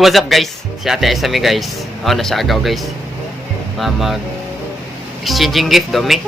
So what's up guys? Si Ate Esame guys. Ako na siya agaw guys. Mag exchanging gift daw mi.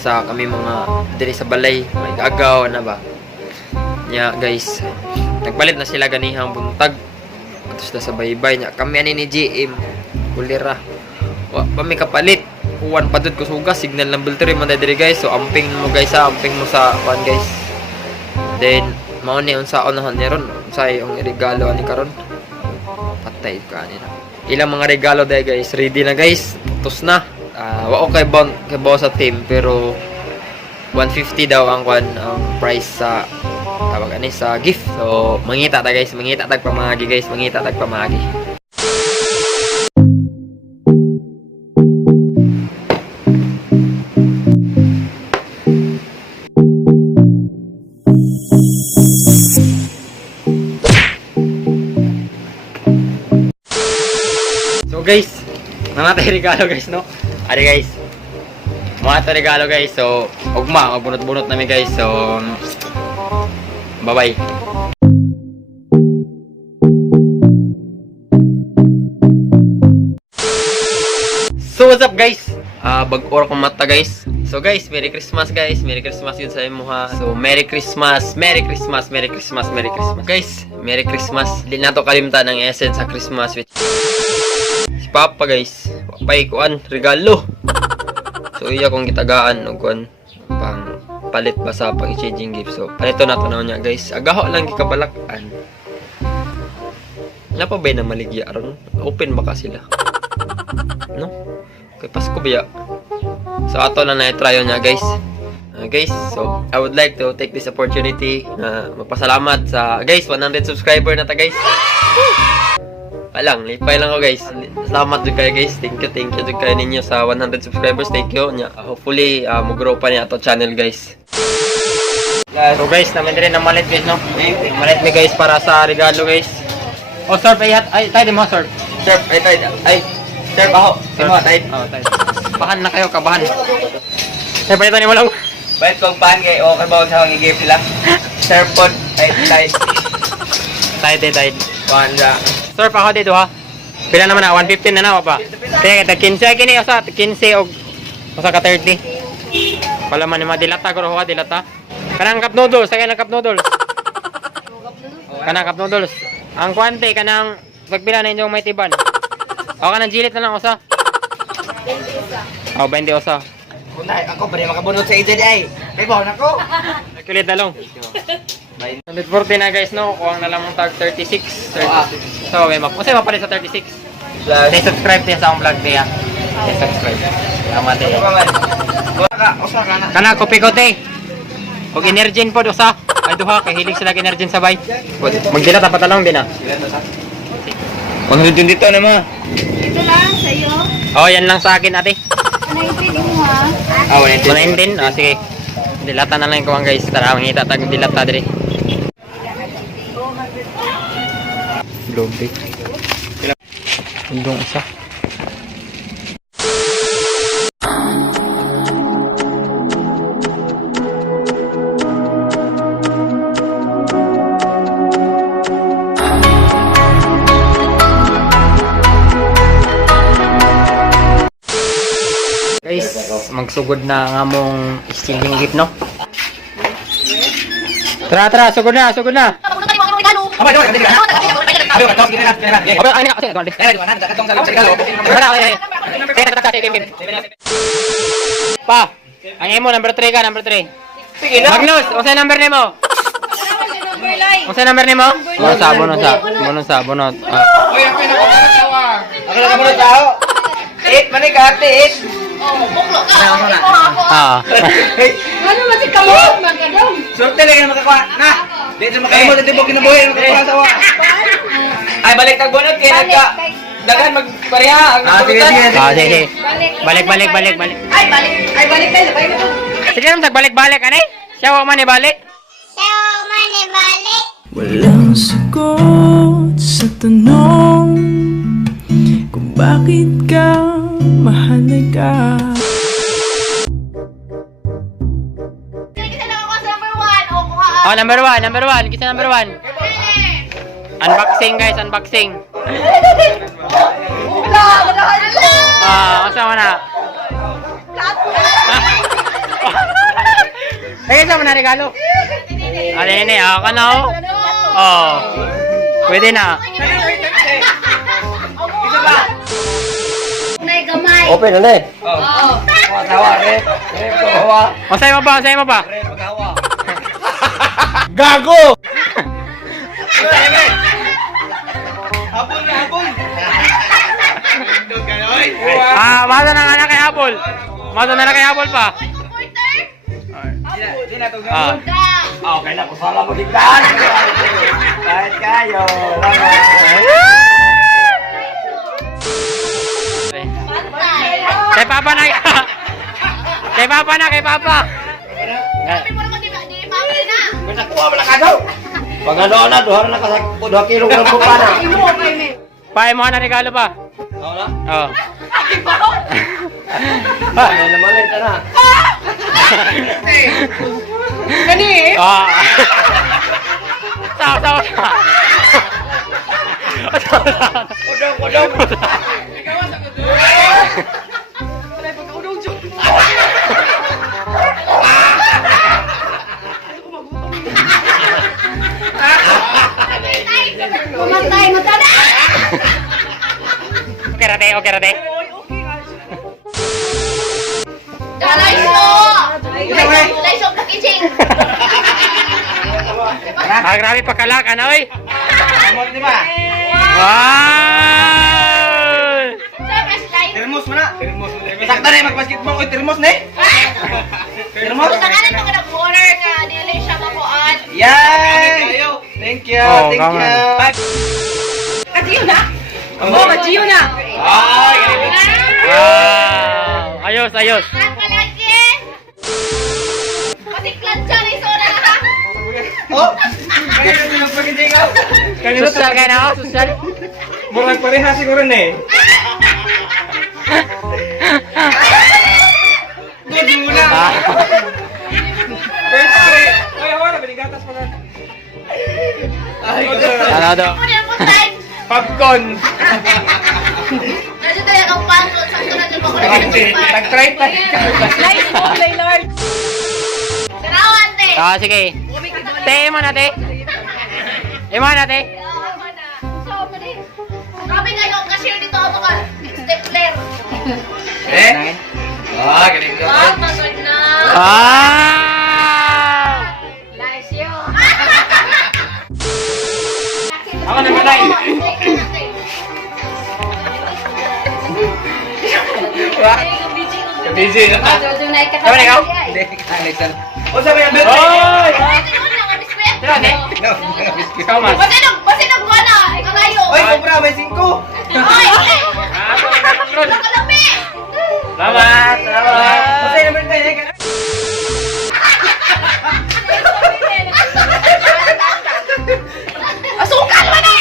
Sa kami mga diri sa balay. May agaw na ba? Nya guys. Nagpalit na sila ganihang buntag. Atos na sa baybay nya. Kami ani ni GM. Kulira. Wa pa mi kapalit. Uwan pa dud ko suga. Signal ng bilteri man diri guys. So amping mo guys ha. Amping mo sa one guys. Then mao ni unsaon na ni ron. Unsay ang regalo ani karon? Patay ka nila. Ilang mga regalo dahil guys. Ready na guys. Putos na. Wao kay bawa sa team. Pero 150 daw ang price sa tawag ani sa gift. So mangita ta guys. Mangita tag pamagi guys. Mangita tag pamagi. Guys, mga tayo regalo guys, no? Ari guys, mga tayo regalo guys. So, ugma, magbunot-bunot namin guys. So, bye-bye. So, what's up guys? Bag-ora kong mata guys. So guys, Merry Christmas guys. Merry Christmas yun sa imo ha. So, Merry Christmas, Merry Christmas, Merry Christmas, Merry Christmas. Guys, Merry Christmas. Di na to kalimtan ang essence sa Christmas with Papa guys, pay kuan regalo. So iya kong gitagaan og kuan pang palit ba sa pang exchanging gift. So palito na tanaw niya guys. Agaho lang gikabalakan. Napa ba na maligya aron? Open ba ka sila? No? Kay Pasko biya. So ato na na-try niya guys. Guys, so I would like to take this opportunity na magpasalamat sa guys 100 subscriber na ta guys. Alang, lipay lang ko guys. Salamat din kayo guys. Thank you din kayo ninyo sa 100 subscribers. Thank you. Hopefully, mag-grow pa niya ito channel guys. So guys, namin rin ang malit guys, no? Malit mi guys para sa regalo guys. Oh, sir, ay, tayo din mo, sir. Sir, sir, baho. Sir, tayo. Oh, tayo. Bahan na kayo, kabahan. Sir, palitan niyo mo lang. Bait kong pan kayo, okay ba sa mga i-give sila? Sir, pod, tayo. Tayo. Wanda. Sir, pa ako dito ha. Pila naman na, 115 na pa. Kaya kita 15 kini usa 15 og usa ka 30. Wala man ni dilata guro ha dilata. Kanang cup noodles, kaya nang cup noodles. Kanang cup noodles. Ang kwante kanang pagpila na inyong may tiban. O kanang gilit na lang usa. 20 usa. Oh, 20 usa. Kunay, ako ba rin makabunod sa EJ ay? Kay bawon ako. Kulit dalong. 140 na guys no, kuwang na lang mong tag 36. So, may kasi mapalit sa 36. Subscribe tayo sa akong vlog tayo. Subscribe. Tama tayo. Kana kopi-kote. Og Energin po usa. Ay duha kay hilig sila Energin sabay. Magdila tapat lang din ah. Manghudin dito na ma. Ito lang sa'yo. Oh, yan lang sa akin ate. 119 mo ha. 119. Ah, sige. Dilata na lang ko ang guys. Tara, mangita tag dilata diri. Lobe. Undong isa. Guys, magsugod na ang among exchanging gift no. Tara, sugod na. Pa, ang imo number 3 ka, number 3. Magnus, unsa number nimo? Unsa number nimo? Bonus. Uy, ako na kumatawa. Ako na kumatawa tao. 8 man ka ate 8. Oh, buklo ka. Ano man si kamot magkadong. Sorte lang makakuha. Na. Dito makaimo dito mo kinabuhi makakuha sawa. Ay balik tag bunot kay nagka dagan magpareha ang pulutan. Sige. Balik. Ay, balik tayo. Balik ito. Sige naman, balik anay. Siya wa man ibalik. Walang sagot sa tanong kung bakit ka mahalaga. Kasi lang ako sa number 1. O, kuha. Oh, number one. Kisa number one. Unboxing guys, unboxing. Kasama na. Eh, kasama na regalo. Nene, ka na oh. Oh. Pwede na. Nay gamay. Open na eh. Oo. Hawa, rep. Rep ko, hawa. Masaya mo ba? Masaya mo ba? Rep, maghawa. Gago! Habol na, habol. Mato na nga na kay Apple. Mato na kay Apple pa. Di na, tugnaw. Ah. Okay na, kusala mo digdaan. Kahit kayo. Kay Papa na. Kay Papa na, kay Papa. Sabi mo naman di mami na. Nakuha mo na ka daw. Pag ano na, 2 kilogramo po pa na. Imo kay me. Pae mo na regalo pa. Oo na? Oh. May naman ito na. Kani? Ah. Saw. Kodong. Kumatay mo ta na. Okay rate. Dalay mo. Dalay mo packaging. Grabe pagkalak, ano oy? Amot di ba? Wow! Sabi slide. Termos mo na. Sakta na yung mag-basketball. Uy, termos na eh. Termos. Kung saan ito ka nag-order nga, dili siya makuan. Yay! Thank you. Oh, Thank come you. Kajiyo na? Oo, kajiyo na. Ay, Wow! Ayos. Saan ka lagi? Patiklan siya na isoda na. oh. Kaya na yung pag-indigaw. Social kayo na ako, social. Murag pareha siguro na eh. Good muna. First three. Ay, hawa na. Binigatas pa na. Ay, Ano daw? Ano yung time? popcorn. Nandiyo tayo ang pangkot. Sakto na dyan ako na Nag-try pa. Nice mo, my lord. Sarawan, te. Sige. Te, mo na, te. Imo na, te. Sabi nga yung cashier dito ako ka. Stapler. Eh? Ah, galing ka. Wow, pagod na. Ah! Nice yun. Ako naman ay. Busy na. Sabi na ikaw? Hindi, kalisan. O sabi yung Oy! Tira, ne? Ikaw, mas. Basi nang wala. Ikaw kayo. Oy, kubra, may 5. Ay, nakalami. Salamat! Kasi naman kayo, eh. Asukal mo na.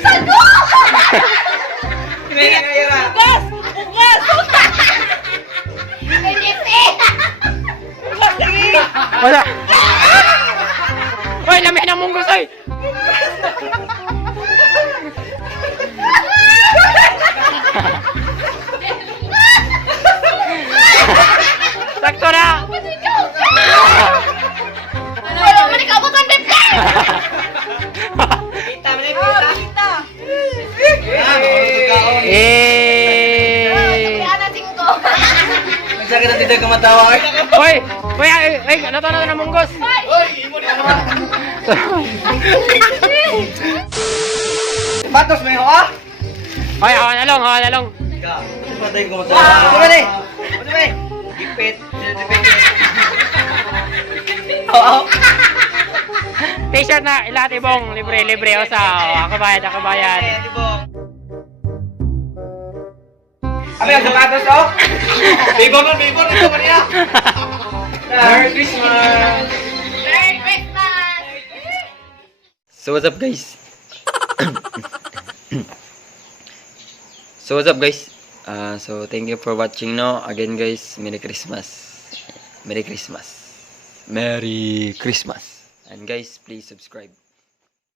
Sago. May nakayara. Ugas. Piniti. Wala! Hoy, lamig ng munggos, oy! Sakto na! Wala mo ikaw mo kung dipka. Eh! Kaya natin ko. Masakit ang tita kumatawa. Hoy! Hoy! Ay! Nato na ng munggos! Batos, may hawa? Hoy! Hawa na long! Ika, patay ko kumatawa. Ano ba ni? Ano ba ni? Gipit. Oo. T-shirt na ilatibong libre o sa ako bayad. Abi, ang sapatos, oh. Bibon, ito kanina. Merry Christmas. Merry Christmas. So what's up guys? So thank you for watching no. Again guys, Merry Christmas. And guys, please subscribe.